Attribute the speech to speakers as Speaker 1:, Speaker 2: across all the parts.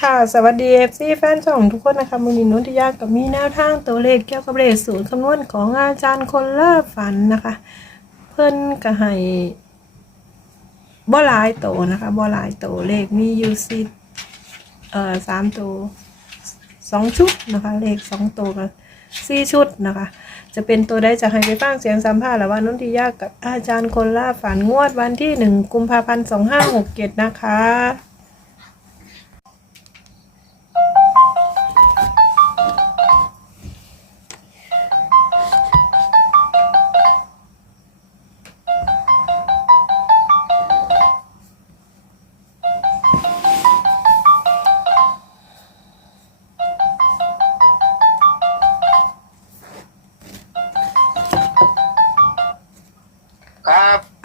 Speaker 1: ค่ะ สวัสดี FC แฟนช่องทุกคนนะคะมือนินนุทิยากับมีแนวทางตัวเลขเกี่ยวกับเลขศูนย์คำนวณของอาจารย์คนเลิศฝันนะคะ เพิ่นก็ให้บ่หลายโตวนะคะบ่หลายโตวเลขมีอยู่สิเอ่อสามตัวสองชุดนะคะ เลขสองตัวกับสี่ชุดนะคะ จะเป็นตัวได้จะให้ไปฟังเสียงสัมภาษณ์แล้วว่านุทิยากับอาจารย์คนล่าฝันงวดวันที่หนึ่งกุมภาพันธ์สองห้าหกเจ็ดนะคะ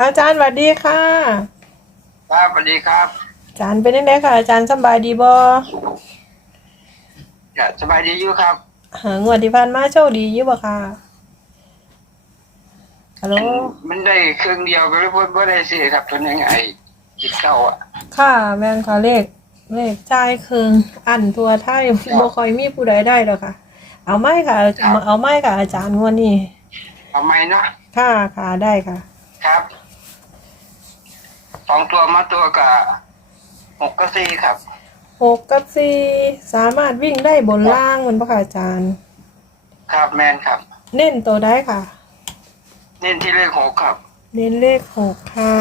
Speaker 1: อาจารย์สวัสดีค่ะ
Speaker 2: ครับสวัสดีครับ
Speaker 1: อาจารย์เป็นยังไงคะอาจารย์สำบายดีบ่
Speaker 2: จะสบายดีอยู่ครับ
Speaker 1: หางวดที่ผ่านมาโชคดีอยู่บ่ค่ะฮัลโหล
Speaker 2: มันได้เครื่องเดียวก็เลยบ่ได้สิครับทนยังไงจิตเก่าอะ
Speaker 1: ค่ะ แม่นค่ะเลขเลขจ่ายคืนอันตัวไทยบ่ค่อยมีผู้ใดได้หรอกค่ะ เอาไหมค่ะ เอาไหมค่ะ อาจารย์งวดนี้
Speaker 2: ทำไมเนาะ
Speaker 1: ค่ะค่ะได้ค่ะ
Speaker 2: ครับ สองตัวมาตัวกับหกก็สี่ครับ
Speaker 1: หกกับสี่สามารถวิ่งได้บนล่างมันปะค่ะอาจารย์
Speaker 2: ครับแมนครับ
Speaker 1: เน้นตัวได้ค่ะ
Speaker 2: เน้นที่เลขหกครับ
Speaker 1: เน้นเลขหกค่ะ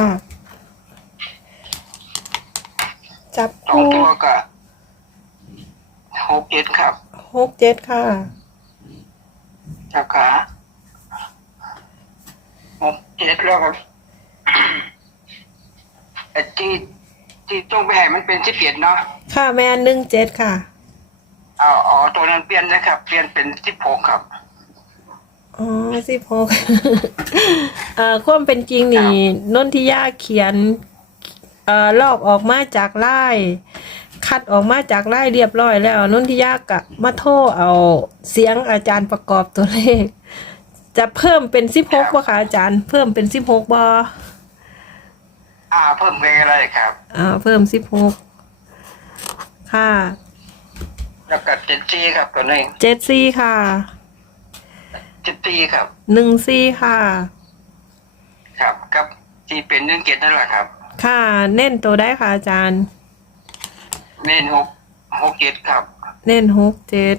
Speaker 1: จับ
Speaker 2: สอง
Speaker 1: คู่
Speaker 2: ตัวกับหกเจ็ดครับ
Speaker 1: หกเจ็ดค่ะ
Speaker 2: จับขาหกเจ็ดแล้วครับ ไอ้ที่ที่ต้องไปให้มันเป็นสิบเอ็ดเนาะ
Speaker 1: ค่ะแมนหนึ่งเจ็ดค่ะ
Speaker 2: เอาอ๋อตัวนั้นเปลี่ยนนะครับ เปลี่ยนเป็นสิบหกครับ
Speaker 1: อ๋อสิบหกเอ่อความเป็นจริงนี่นนทิยาเขียน เอ่อลอกออกมาจากไล่คัดออกมาจากไล่เรียบร้อยแล้วนนทิยากะมาโทรเอาเสียงอาจารย์ประกอบตัวเลข จะเพิ่มเป็นสิบหกบ่คะอาจารย์ เพิ่มเป็นสิบหกบ่
Speaker 2: อ่าเพิ่มเลขอะไรครับ
Speaker 1: อ่าเพิ่มสิบหกค่ะ
Speaker 2: แล้วก็เจ็ดจีครับตัวนี้
Speaker 1: เจ็ดสี่ค่ะ
Speaker 2: เจ็ดจีครับ
Speaker 1: หนึ่งสี่ค่ะ
Speaker 2: ครับกับที่เป็นหนึ่งเกตนั่นแหละครับ
Speaker 1: ค่ะ เน้นตัวได้ค่ะอาจารย์
Speaker 2: เน้นหกหกเจ็ดครับ
Speaker 1: เน้นหกเจ็ด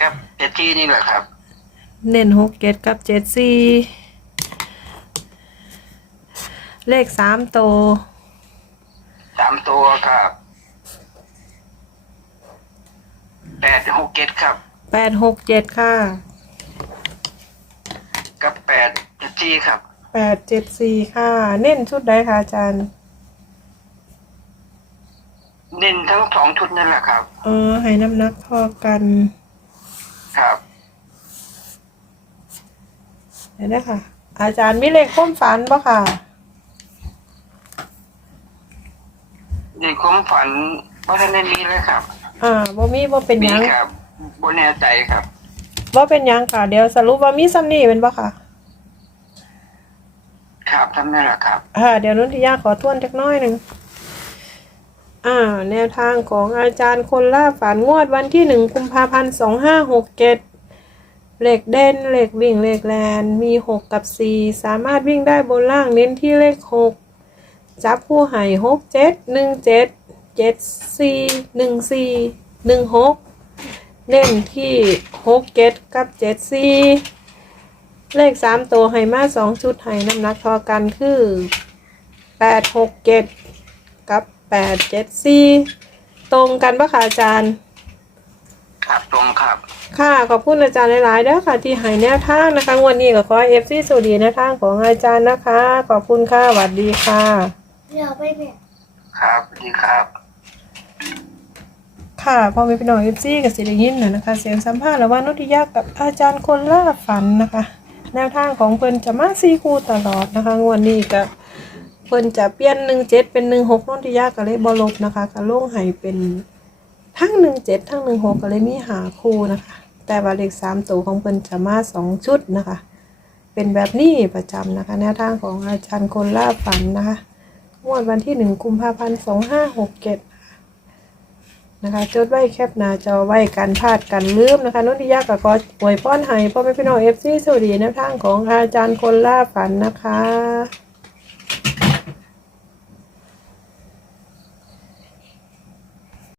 Speaker 2: ครับเจ็ดจีนี่แหละครับ
Speaker 1: เน้นหกเจ็ดกับเจ็ดสี่ เลขสามตัว
Speaker 2: สามตัวครับแปดหกเจ็ดครับ
Speaker 1: แปดหกเจ็ดค่ะ
Speaker 2: กับแปดเจ็ดจีครับ
Speaker 1: แปดเจ็ดสี่ค่ะ เน้นชุดใดค่ะอาจารย์
Speaker 2: เน้นทั้งสองชุดนั่นแหละครับ
Speaker 1: เออ ให้น้ำหนักพอกัน
Speaker 2: ครับ
Speaker 1: เดี๋ยวนะคะอาจารย์มีเลขข้มฝันปะค่ะ
Speaker 2: ในความฝันเพราะท่านได้มีเลยครับ
Speaker 1: อ่าบ่มีบ่เป็นห
Speaker 2: มี
Speaker 1: ยัง
Speaker 2: ครับบนแน่ใจครับ
Speaker 1: บ่เป็นหยังค่ะ เดี๋ยวสรุปว่ามีซัมนี่เป็นปะค่ะ
Speaker 2: ครับท่านนั่นแหละครับ
Speaker 1: อ่าเดี๋ยวนุ่นทิยาขอทวนจักหน้อยหนึ่งอ่า แนวทางของอาจารย์คนล่าฝันงวดวันที่หนึ่งกุมภาพันธ์สองห้าหกเจ็ดเหล็กเด่นเหล็กวิ่งเหล็กแลนมีหกกับสี่สามารถวิ่งได้บนล่างเน้นที่เลขหก จับผู้ใหายหกเจ็ดหนึ่งเจ็ดเจ็ดสี่หนึ่งสี่หนึ่งหกเน้นที่หกเจ็ดกับเจ็ดสี่เลขสามตัวให้มาสองชุดให้น้ำหนักเทอกันคือแปดหกเจ็ดกับแปดเจ็ดสี่ตรงกันปะคะอาจารย์
Speaker 2: ครับตรงครับ
Speaker 1: ค่ะขอบคุณอาจารย์หลายๆเด้อค่ะ ที่ให้แนวทางนะคะงวันนี้ก็ขอเอฟซีสวัสดีแนวทางของอาจารย์นะคะ ขอบคุณค่ะสวัสดีค่ะ
Speaker 3: เดี๋ยวไปเนี่ย
Speaker 2: ครับดีครับ
Speaker 1: ค่ะพอมีพี่น้องเอฟซีกับสิริยินนะนะคะ เสียงสัมภาษณ์ระหว่างนุติยากับอาจารย์คนล่าฝันนะคะ แนวทางของเพิ่นจะมาซีคู่ตลอดนะคะงวันนี้ก็เพิ่นจะเปลี่ยนหนึ่งเจ็ดเป็นหนึ่งหกนุติยาก็เลยบอลบนะคะก็ลงให้เป็นทั้งหนึ่งเจ็ดทั้งหนึ่งหกก็เลยมีหาคู่นะคะ แต่ว่าเลขสามตัวของเพิ่นจะมาสองชุดนะคะ เป็นแบบนี้ประจำนะคะ แนวทางของอาจารย์คนล่าฝันนะคะง วดวันที่หนึ่งกุมภาพันธ์สองห้าหกเจ็ดนะคะจดไว้แคปหน้าจอไว้กันพลาดกันลืมนะคะนุ่นที่ยากกับขออวยพรให้พ่อแม่พี่น้องเอฟซีสวัสดีแนวทางของอาจารย์คนล่าฝันนะคะ